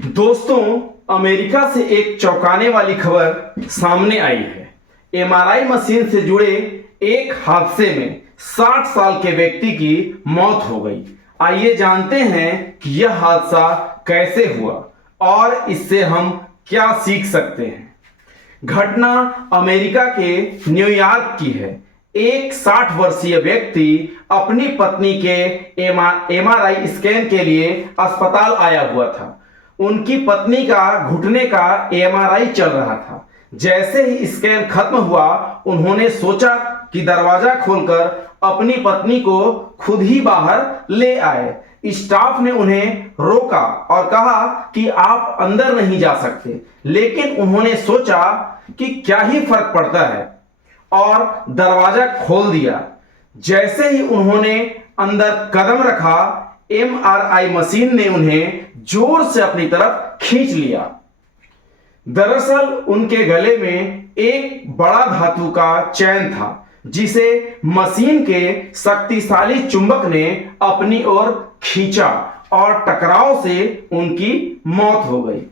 दोस्तों, अमेरिका से एक चौंकाने वाली खबर सामने आई है। एमआरआई मशीन से जुड़े एक हादसे में 60 साल के व्यक्ति की मौत हो गई। आइए जानते हैं कि यह हादसा कैसे हुआ और इससे हम क्या सीख सकते हैं। घटना अमेरिका के न्यूयॉर्क की है। एक 60 वर्षीय व्यक्ति अपनी पत्नी के एमआरआई स्कैन के लिए अस्पताल आया हुआ था। उनकी पत्नी का घुटने का एमआरआई चल रहा था। जैसे ही स्कैन खत्म हुआ, उन्होंने सोचा कि दरवाजा खोलकर अपनी पत्नी को खुद ही बाहर ले आए। स्टाफ ने उन्हें रोका और कहा कि आप अंदर नहीं जा सकते, लेकिन उन्होंने सोचा कि क्या ही फर्क पड़ता है और दरवाजा खोल दिया। जैसे ही उन्होंने अंदर कदम रखा, एमआरआई मशीन ने उन्हें जोर से अपनी तरफ खींच लिया। दरअसल उनके गले में एक बड़ा धातु का चैन था, जिसे मशीन के शक्तिशाली चुंबक ने अपनी ओर खींचा और टकराव से उनकी मौत हो गई।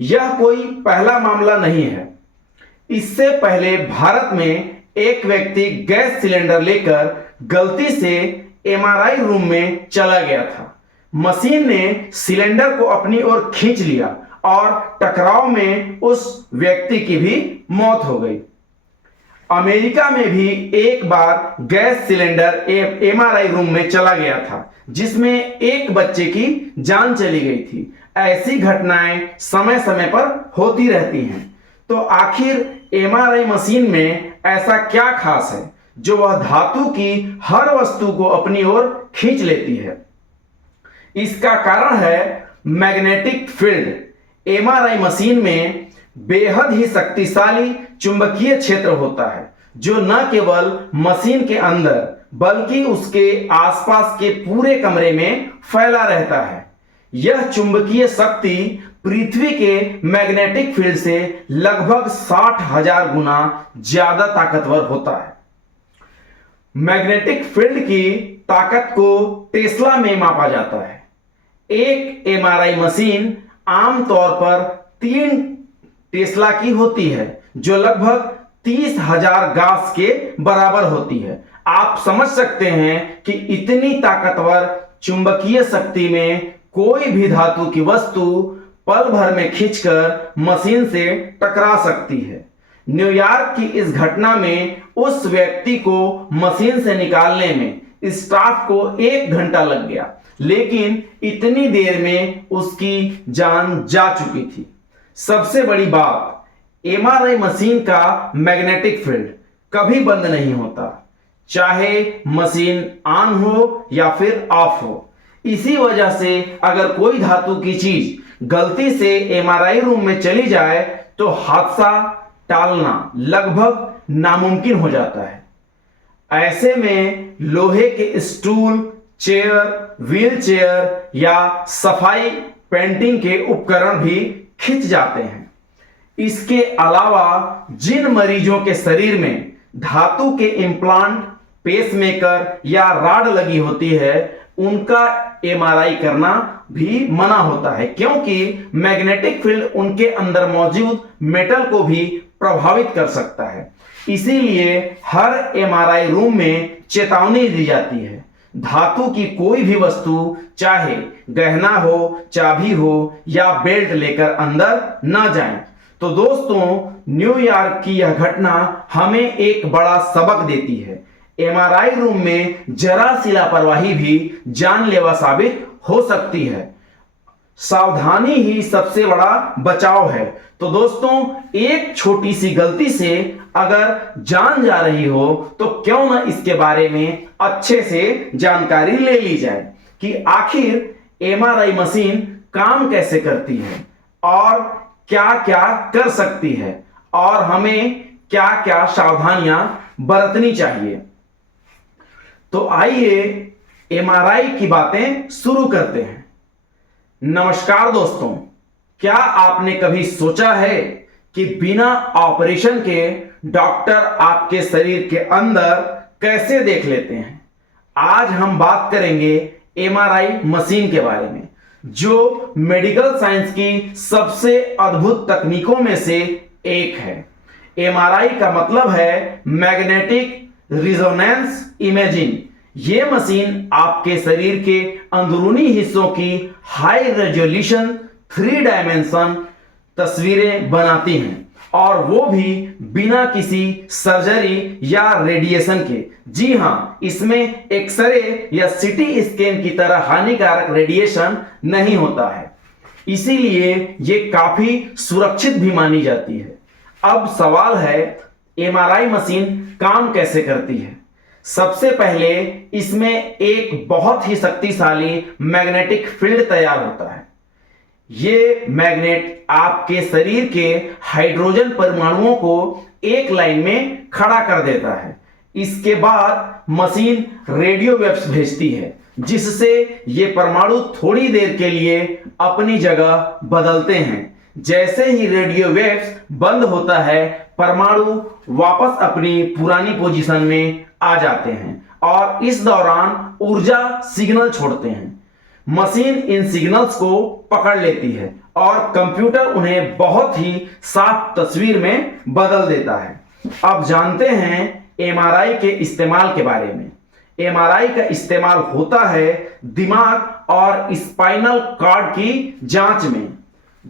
यह कोई पहला मामला नहीं है। इससे पहले भारत में एक व्यक्ति गैस सिलेंडर लेकर गलती से एमआरआई रूम में चला गया था। मशीन ने सिलेंडर को अपनी ओर खींच लिया और टकराव में उस व्यक्ति की भी मौत हो गई। अमेरिका में भी एक बार गैस सिलेंडर एमआरआई रूम में चला गया था, जिसमें एक बच्चे की जान चली गई थी। ऐसी घटनाएं समय समय पर होती रहती हैं। तो आखिर एमआरआई मशीन में ऐसा क्या खास है जो वह धातु की हर वस्तु को अपनी ओर खींच लेती है? इसका कारण है मैग्नेटिक फील्ड। एमआरआई मशीन में बेहद ही शक्तिशाली चुंबकीय क्षेत्र होता है, जो न केवल मशीन के अंदर बल्कि उसके आसपास के पूरे कमरे में फैला रहता है। यह चुंबकीय शक्ति पृथ्वी के मैग्नेटिक फील्ड से लगभग 60,000 गुना ज्यादा ताकतवर होता है। मैग्नेटिक फील्ड की ताकत को टेस्ला में मापा जाता है। एक एमआरआई मशीन आमतौर पर 3 टेस्ला की होती है, जो लगभग 30,000 गास के बराबर होती है। आप समझ सकते हैं कि इतनी ताकतवर चुंबकीय शक्ति में कोई भी धातु की वस्तु पल भर में खींचकर मशीन से टकरा सकती है। न्यूयॉर्क की इस घटना में उस व्यक्ति को मशीन से निकालने में स्टाफ को 1 घंटा लग गया, लेकिन इतनी देर में उसकी जान जा चुकी थी। सबसे बड़ी बात, एमआरआई मशीन का मैग्नेटिक फील्ड कभी बंद नहीं होता, चाहे मशीन ऑन हो या फिर ऑफ हो। इसी वजह से अगर कोई धातु की चीज गलती से एमआरआई रूम में चली जाए तो हादसा टालना लगभग नामुमकिन हो जाता है। ऐसे में लोहे के स्टूल, चेयर, व्हील चेयर या सफाई पेंटिंग के उपकरण भी खिंच जाते हैं। इसके अलावा जिन मरीजों के शरीर में धातु के इम्प्लांट, पेसमेकर या रॉड लगी होती है, उनका एमआरआई करना भी मना होता है, क्योंकि मैग्नेटिक फील्ड उनके अंदर मौजूद मेटल को भी प्रभावित कर सकता है। इसीलिए हर एमआरआई रूम में चेतावनी दी जाती है, धातु की कोई भी वस्तु, चाहे गहना हो, चाबी हो या बेल्ट, लेकर अंदर न जाएं। तो दोस्तों, न्यूयॉर्क की यह घटना हमें एक बड़ा सबक देती है। एमआरआई रूम में जरा सी लापरवाही भी जानलेवा साबित हो सकती है। सावधानी ही सबसे बड़ा बचाव है। तो दोस्तों, एक छोटी सी गलती से अगर जान जा रही हो तो क्यों ना इसके बारे में अच्छे से जानकारी ले ली जाए कि आखिर एमआरआई मशीन काम कैसे करती है और क्या क्या कर सकती है और हमें क्या क्या सावधानियां बरतनी चाहिए। तो आइए एमआरआई की बातें शुरू करते हैं। नमस्कार दोस्तों, क्या आपने कभी सोचा है कि बिना ऑपरेशन के डॉक्टर आपके शरीर के अंदर कैसे देख लेते हैं? आज हम बात करेंगे एमआरआई मशीन के बारे में। जो मेडिकल साइंस की सबसे अद्भुत तकनीकों में से एक है। एमआरआई का मतलब है मैग्नेटिक रिजोनेंस इमेजिंग। ये मशीन आपके शरीर के अंदरूनी हिस्सों की हाई रेजोल्यूशन 3 डायमेंशन तस्वीरें बनाती हैं, और वो भी बिना किसी सर्जरी या रेडिएशन के। जी हाँ, इसमें एक्सरे या सीटी स्कैन की तरह हानिकारक रेडिएशन नहीं होता है, इसीलिए ये काफी सुरक्षित भी मानी जाती है। अब सवाल है, एमआरआई मशीन काम कैसे करती है? सबसे पहले इसमें एक बहुत ही शक्तिशाली मैग्नेटिक फील्ड तैयार होता है। ये मैग्नेट आपके शरीर के हाइड्रोजन परमाणुओं को एक लाइन में खड़ा कर देता है। इसके बाद मशीन रेडियो वेव्स भेजती है, जिससे ये परमाणु थोड़ी देर के लिए अपनी जगह बदलते हैं। जैसे ही रेडियो वेव्स बंद होता है, परमाणु वापस अपनी पुरानी पोजीशन में आ जाते हैं और इस दौरान ऊर्जा सिग्नल छोड़ते हैं। मशीन इन सिग्नल्स को पकड़ लेती है और कंप्यूटर उन्हें बहुत ही साफ तस्वीर में बदल देता है। अब जानते हैं एमआरआई के इस्तेमाल के बारे में। एमआरआई का इस्तेमाल होता है दिमाग और स्पाइनल कॉर्ड की जांच में,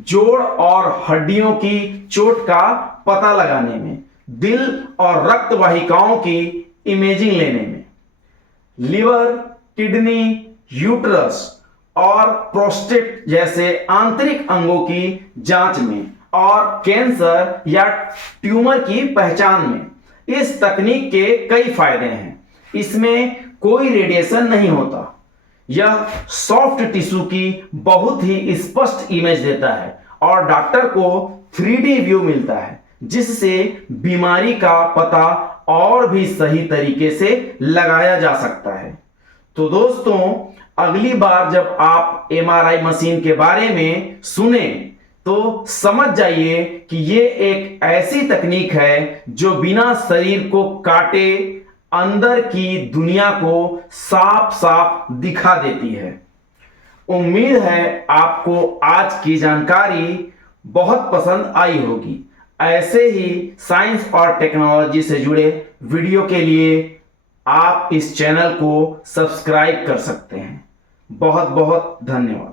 जोड़ और हड्डियों की चोट का पता लगाने में, दिल और रक्त वाहिकाओं की इमेजिंग लेने में, लिवर, किडनी, यूट्रस और प्रोस्टेट जैसे आंतरिक अंगों की जांच में, और कैंसर या ट्यूमर की पहचान में। इस तकनीक के कई फायदे हैं। इसमें कोई रेडिएशन नहीं होता। यह सॉफ्ट टिश्यू की बहुत ही स्पष्ट इमेज देता है और डॉक्टर को 3D व्यू मिलता है, जिससे बीमारी का पता और भी सही तरीके से लगाया जा सकता है। तो दोस्तों, अगली बार जब आप एमआरआई मशीन के बारे में सुने तो समझ जाइए कि ये एक ऐसी तकनीक है जो बिना शरीर को काटे अंदर की दुनिया को साफ साफ दिखा देती है। उम्मीद है आपको आज की जानकारी बहुत पसंद आई होगी। ऐसे ही साइंस और टेक्नोलॉजी से जुड़े वीडियो के लिए आप इस चैनल को सब्सक्राइब कर सकते हैं। बहुत बहुत धन्यवाद।